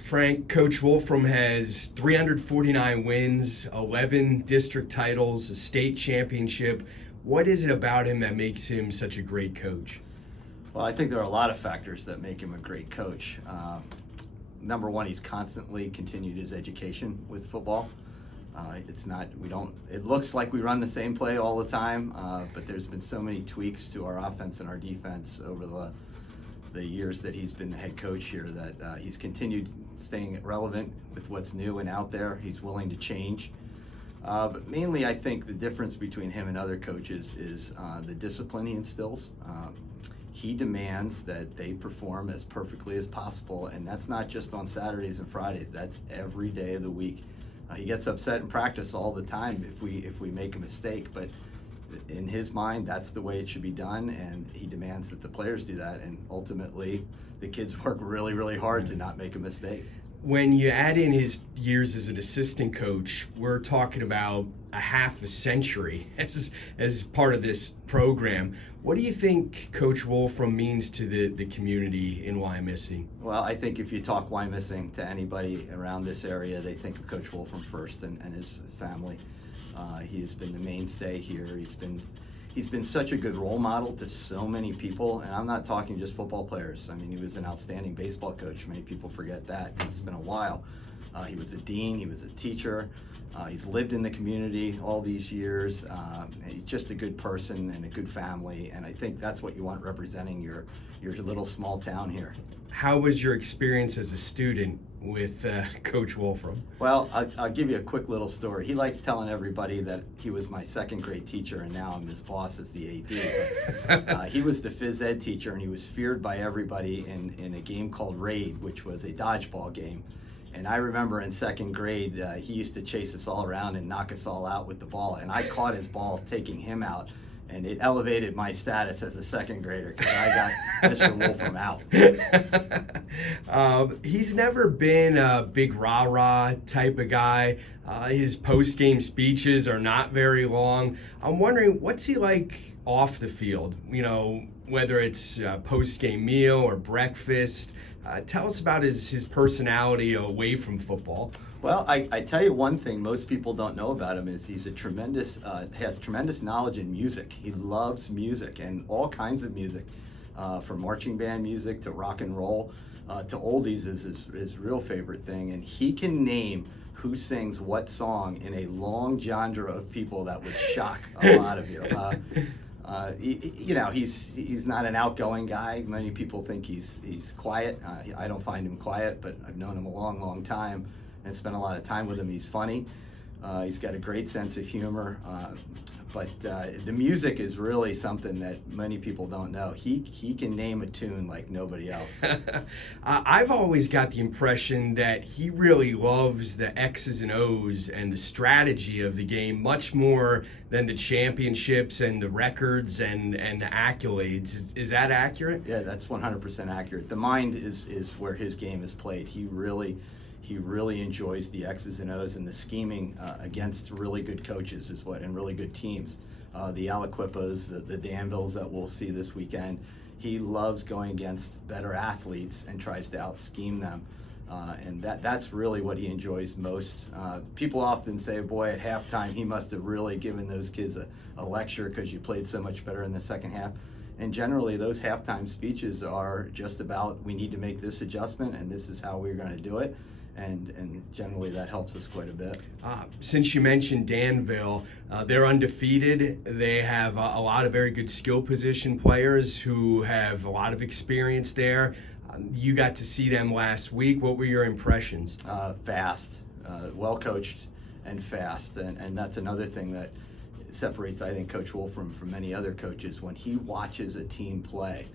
Frank, Coach Wolfram has 349 wins, 11 district titles, a state championship. What is it about him that makes him such a great coach? Well, I think there are a lot of factors that make him a great coach. Number one, he's constantly continued his education with football. It looks like we run the same play all the time, but there's been so many tweaks to our offense and our defense over the years that he's been the head coach here that he's continued staying relevant with what's new and out there. He's willing to change. But mainly, I think the difference between him and other coaches is the discipline he instills. He demands that they perform as perfectly as possible, and that's not just on Saturdays and Fridays. That's every day of the week. He gets upset in practice all the time if we make a mistake, but in his mind, that's the way it should be done, and he demands that the players do that, and ultimately, the kids work really, really hard to not make a mistake. When you add in his years as an assistant coach, we're talking about a half a century as part of this program. What do you think Coach Wolfram means to the community in Wyomissing? Well, I think if you talk Wyomissing to anybody around this area, they think of Coach Wolfram first and his family. He has been the mainstay here. He's been such a good role model to so many people, and I'm not talking just football players. I mean, he was an outstanding baseball coach. Many people forget that because it's been a while. He was a dean. He was a teacher. He's lived in the community all these years. He's just a good person and a good family, and I think that's what you want representing your little small town here. How was your experience as a student with Coach Wolfram? Well, I'll give you a quick little story. He likes telling everybody that he was my second grade teacher and now I'm his boss as the AD. But, he was the phys ed teacher and he was feared by everybody in a game called Raid, which was a dodgeball game. And I remember in second grade, he used to chase us all around and knock us all out with the ball. And I caught his ball taking him out. And it elevated my status as a second grader because I got Mr. Wolfram out. He's never been a big rah-rah type of guy. His post-game speeches are not very long. I'm wondering, what's he like off the field? You know, whether it's a post-game meal or breakfast. Tell us about his personality away from football. Well, I tell you one thing most people don't know about him is he's has tremendous knowledge in music. He loves music and all kinds of music, from marching band music to rock and roll to oldies is his real favorite thing. And he can name who sings what song in a long genre of people that would shock a lot of you. He's not an outgoing guy. Many people think he's quiet. I don't find him quiet, but I've known him a long, long time and spent a lot of time with him. He's funny. He's got a great sense of humor. But the music is really something that many people don't know. He can name a tune like nobody else. I've always got the impression that he really loves the X's and O's and the strategy of the game much more than the championships and the records and the accolades. Is that accurate? Yeah, that's 100% accurate. The mind is where his game is played. He really enjoys the X's and O's and the scheming against really good coaches and really good teams. The Aliquippas, the Danvilles that we'll see this weekend. He loves going against better athletes and tries to out-scheme them. And that's really what he enjoys most. People often say, boy, at halftime, he must have really given those kids a lecture because you played so much better in the second half. And generally, those halftime speeches are just about, we need to make this adjustment, and this is how we're going to do it. And generally that helps us quite a bit. Since you mentioned Danville, they're undefeated. They have a lot of very good skill position players who have a lot of experience there. You got to see them last week. What were your impressions? Fast, well coached and fast. And that's another thing that separates, I think, Coach Wolfram from many other coaches. When he watches a team play,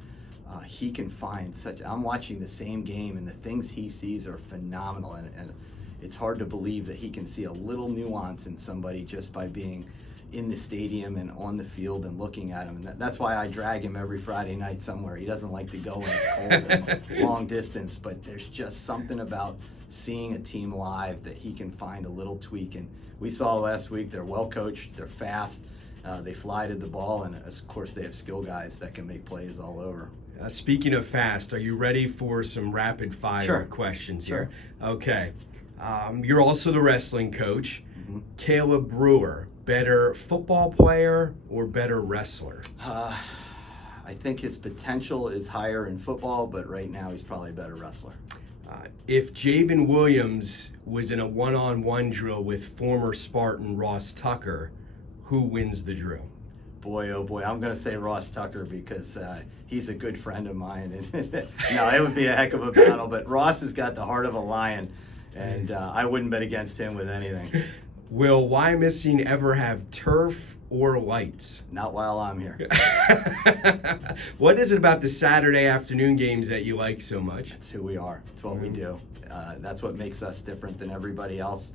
he can find I'm watching the same game and the things he sees are phenomenal, and it's hard to believe that he can see a little nuance in somebody just by being in the stadium and on the field and looking at him. And that's why I drag him every Friday night somewhere. He doesn't like to go when it's cold and long distance, but there's just something about seeing a team live that he can find a little tweak. And we saw last week, they're well coached, they're fast, they fly to the ball, and of course they have skill guys that can make plays all over. Speaking of fast, are you ready for some rapid fire Sure. questions Sure. here? Okay. You're also the wrestling coach. Mhm. Caleb Brewer, better football player or better wrestler? I think his potential is higher in football, but right now he's probably a better wrestler. If Javen Williams was in a one-on-one drill with former Spartan Ross Tucker, who wins the drill? Boy, oh boy, I'm going to say Ross Tucker because he's a good friend of mine. And no, it would be a heck of a battle, but Ross has got the heart of a lion, and I wouldn't bet against him with anything. Will Wyomissing ever have turf or lights? Not while I'm here. What is it about the Saturday afternoon games that you like so much? That's who we are. It's what we do. That's what makes us different than everybody else.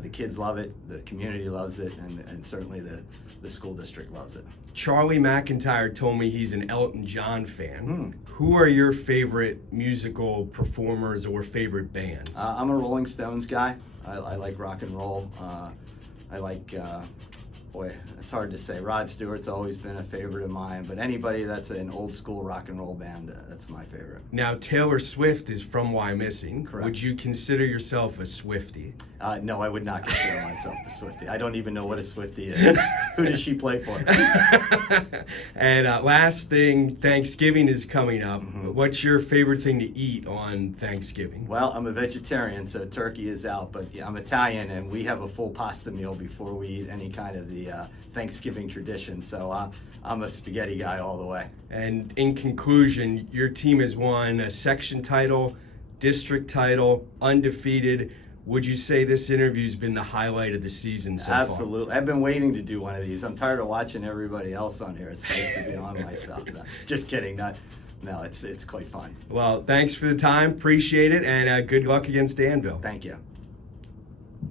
The kids love it, the community loves it, and certainly the school district loves it. Charlie McIntyre told me he's an Elton John fan. Who are your favorite musical performers or favorite bands? I'm a Rolling Stones guy. I like rock and roll. I like, boy, it's hard to say. Rod Stewart's always been a favorite of mine, but anybody that's an old school rock and roll band, that's my favorite. Now, Taylor Swift is from Wyomissing. Correct. Would you consider yourself a Swiftie? No, I would not consider myself a Swiftie. I don't even know what a Swiftie is. Who does she play for? And last thing, Thanksgiving is coming up. What's your favorite thing to eat on Thanksgiving? Well, I'm a vegetarian, so turkey is out, but I'm Italian, and we have a full pasta meal before we eat any kind of the Thanksgiving tradition, so I'm a spaghetti guy all the way. And in conclusion, your team has won a section title, district title, undefeated. Would you say this interview's been the highlight of the season so far? Absolutely. I've been waiting to do one of these. I'm tired of watching everybody else on here. It's nice to be on myself. No, just kidding. No, it's quite fun. Well, thanks for the time. Appreciate it. And good luck against Danville. Thank you.